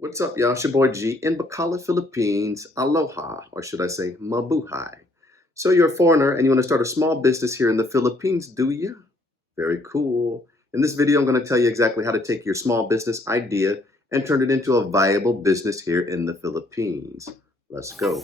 What's up, y'all? It's your boy G in Bacala, Philippines. Aloha, or should I say mabuhay. So you're a foreigner and you want to start a small business here in the Philippines, do you? Very cool. In this video, I'm going to tell you exactly how to take your small business idea and turn it into a viable business here in the Philippines. Let's go.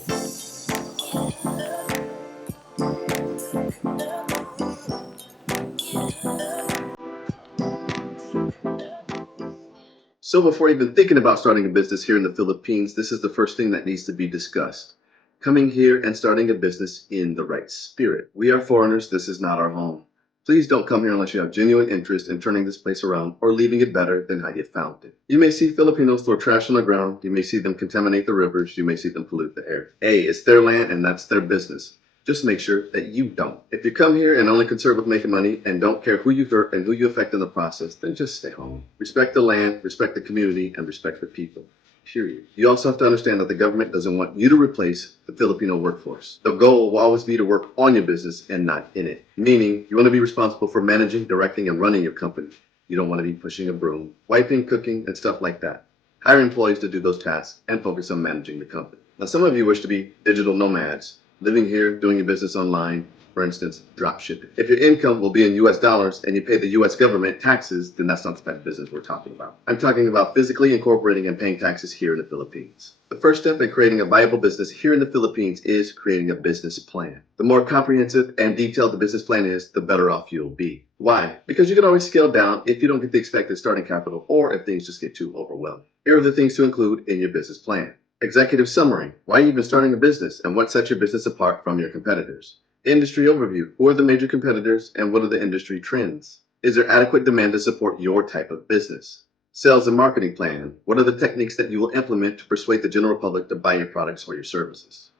So before even thinking about starting a business here in the Philippines, this is the first thing that needs to be discussed. Coming here and starting a business in the right spirit. We are foreigners, this is not our home. Please don't come here unless you have genuine interest in turning this place around or leaving it better than how you found it. You may see Filipinos throw trash on the ground, you may see them contaminate the rivers, you may see them pollute the air. Hey, it's their land and that's their business. Just make sure that you don't. If you come here and only concerned with making money and don't care who you hurt and who you affect in the process, then just stay home. Respect the land, respect the community, and respect the people. Period. You also have to understand that the government doesn't want you to replace the Filipino workforce. The goal will always be to work on your business and not in it. Meaning, you want to be responsible for managing, directing, and running your company. You don't want to be pushing a broom, wiping, cooking, and stuff like that. Hire employees to do those tasks and focus on managing the company. Now, some of you wish to be digital nomads, living here, doing your business online, for instance, drop shipping. If your income will be in US dollars and you pay the US government taxes, then that's not the type of business we're talking about. I'm talking about physically incorporating and paying taxes here in the Philippines. The first step in creating a viable business here in the Philippines is creating a business plan. The more comprehensive and detailed the business plan is, the better off you'll be. Why? Because you can always scale down if you don't get the expected starting capital or if things just get too overwhelming. Here are the things to include in your business plan. Executive summary. Why are you even starting a business and what sets your business apart from your competitors? Industry overview. Who are the major competitors and what are the industry trends? Is there adequate demand to support your type of business? Sales and marketing plan. What are the techniques that you will implement to persuade the general public to buy your products or your services?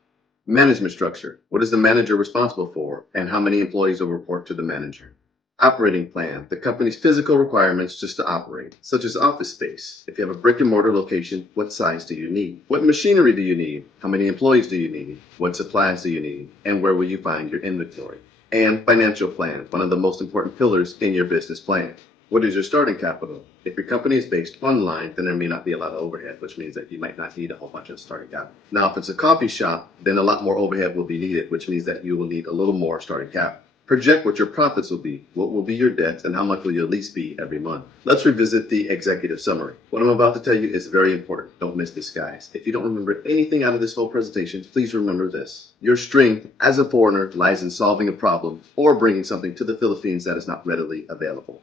Management structure. What is the manager responsible for and how many employees will report to the manager? Operating plan, the company's physical requirements just to operate, such as office space. If you have a brick and mortar location, what size do you need? What machinery do you need? How many employees do you need? What supplies do you need? And where will you find your inventory? And financial plan, one of the most important pillars in your business plan. What is your starting capital? If your company is based online, then there may not be a lot of overhead, which means that you might not need a whole bunch of starting capital. Now, if it's a coffee shop, then a lot more overhead will be needed, which means that you will need a little more starting capital. Project what your profits will be, what will be your debts, and how much will your lease be every month. Let's revisit the executive summary. What I'm about to tell you is very important. Don't miss this, guys. If you don't remember anything out of this whole presentation, please remember this. Your strength as a foreigner lies in solving a problem or bringing something to the Philippines that is not readily available.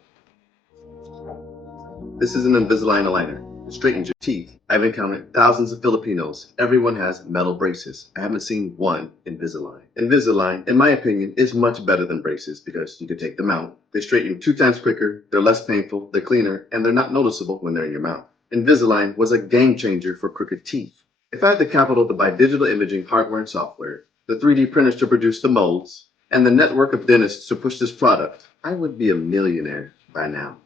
This is an Invisalign aligner. It straightens your teeth. I've encountered thousands of Filipinos. Everyone has metal braces. I haven't seen one Invisalign. Invisalign, in my opinion, is much better than braces because you can take them out. They straighten 2 times quicker, they're less painful, they're cleaner, and they're not noticeable when they're in your mouth. Invisalign was a game changer for crooked teeth. If I had the capital to buy digital imaging hardware and software, the 3D printers to produce the molds, and the network of dentists to push this product, I would be a millionaire by now.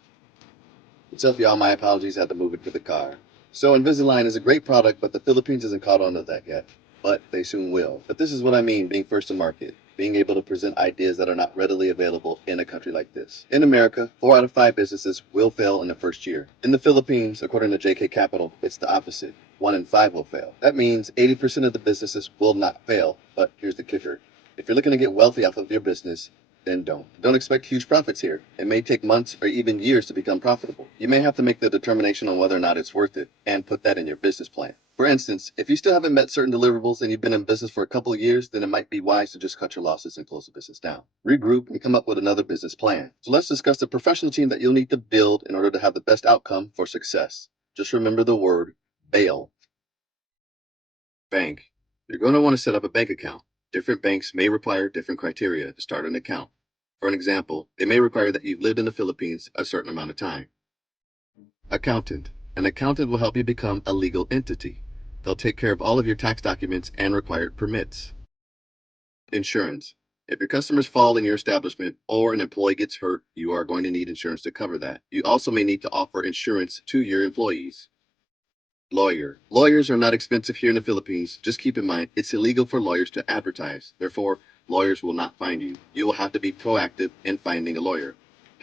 What's up, y'all? My apologies, I had to move it to the car. So Invisalign is a great product, but the Philippines hasn't caught on to that yet. But they soon will. But this is what I mean, being first to market. Being able to present ideas that are not readily available in a country like this. In America, 4 out of 5 businesses will fail in the first year. In the Philippines, according to JK Capital, it's the opposite. 1 in 5 will fail. That means 80% of the businesses will not fail. But here's the kicker. If you're looking to get wealthy off of your business, then don't. Don't expect huge profits here. It may take months or even years to become profitable. You may have to make the determination on whether or not it's worth it and put that in your business plan. For instance, if you still haven't met certain deliverables and you've been in business for a couple of years, then it might be wise to just cut your losses and close the business down. Regroup and come up with another business plan. So let's discuss the professional team that you'll need to build in order to have the best outcome for success. Just remember the word bail. Bank. You're going to want to set up a bank account. Different banks may require different criteria to start an account. For an example, they may require that you've lived in the Philippines a certain amount of time. Accountant. An accountant will help you become a legal entity. They'll take care of all of your tax documents and required permits. Insurance. If your customers fall in your establishment or an employee gets hurt, you are going to need insurance to cover that. You also may need to offer insurance to your employees. Lawyer. Lawyers are not expensive here in the Philippines. Just keep in mind, it's illegal for lawyers to advertise. Therefore, lawyers will not find you. You will have to be proactive in finding a lawyer.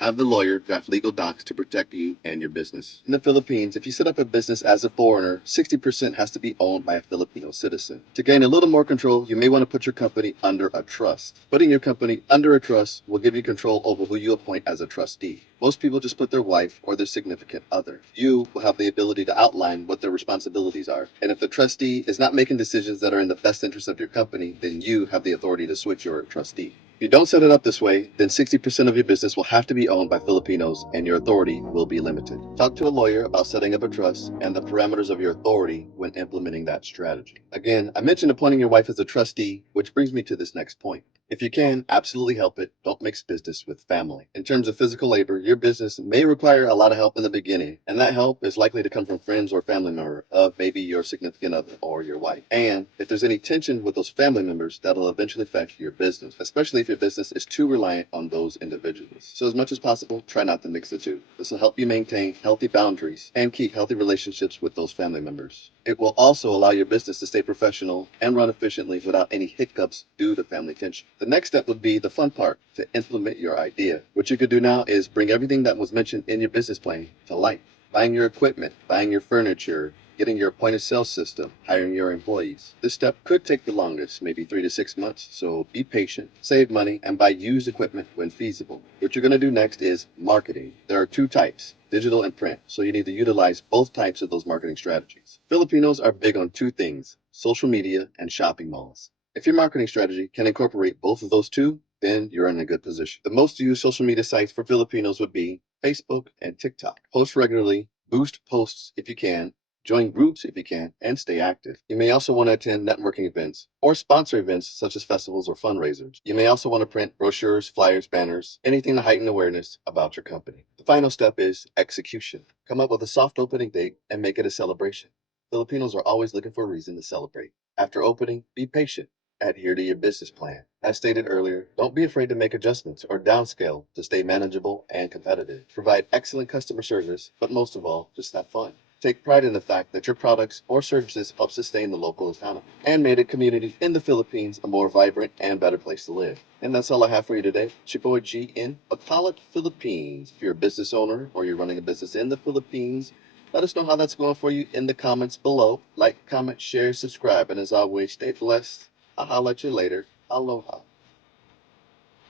Have the lawyer draft legal docs to protect you and your business. In the Philippines, if you set up a business as a foreigner, 60% has to be owned by a Filipino citizen. To gain a little more control, you may want to put your company under a trust. Putting your company under a trust will give you control over who you appoint as a trustee. Most people just put their wife or their significant other. You will have the ability to outline what their responsibilities are. And if the trustee is not making decisions that are in the best interest of your company, then you have the authority to switch your trustee. If you don't set it up this way, then 60% of your business will have to be owned by Filipinos and your authority will be limited. Talk to a lawyer about setting up a trust and the parameters of your authority when implementing that strategy. Again, I mentioned appointing your wife as a trustee, which brings me to this next point. If you can, absolutely help it. Don't mix business with family. In terms of physical labor, your business may require a lot of help in the beginning, and that help is likely to come from friends or family member of maybe your significant other or your wife. And if there's any tension with those family members, that'll eventually affect your business, especially if your business is too reliant on those individuals. So as much as possible, try not to mix the two. This will help you maintain healthy boundaries and keep healthy relationships with those family members. It will also allow your business to stay professional and run efficiently without any hiccups due to family tension. The next step would be the fun part, to implement your idea. What you could do now is bring everything that was mentioned in your business plan to life. Buying your equipment, buying your furniture, getting your point of sale system, hiring your employees. This step could take the longest, maybe 3 to 6 months, so be patient, save money, and buy used equipment when feasible. What you're going to do next is marketing. There are two types, digital and print, so you need to utilize both types of those marketing strategies. Filipinos are big on two things, social media and shopping malls. If your marketing strategy can incorporate both of those two, then you're in a good position. The most used social media sites for Filipinos would be Facebook and TikTok. Post regularly, boost posts if you can, join groups if you can, and stay active. You may also want to attend networking events or sponsor events such as festivals or fundraisers. You may also want to print brochures, flyers, banners, anything to heighten awareness about your company. The final step is execution. Come up with a soft opening date and make it a celebration. Filipinos are always looking for a reason to celebrate. After opening, be patient. Adhere to your business plan. As stated earlier, don't be afraid to make adjustments or downscale to stay manageable and competitive. Provide excellent customer service, but most of all, just have fun. Take pride in the fact that your products or services help sustain the local economy and made a community in the Philippines a more vibrant and better place to live. And that's all I have for you today. It's your boy G in Bacolod, Philippines. If you're a business owner or you're running a business in the Philippines, let us know how that's going for you in the comments below. Like, comment, share, subscribe, and as always, stay blessed. I'll holler at you later. Aloha.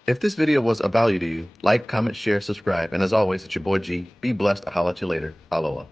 If this video was of value to you, like, comment, share, subscribe, and as always, it's your boy G. Be blessed. I'll holler at you later. Aloha.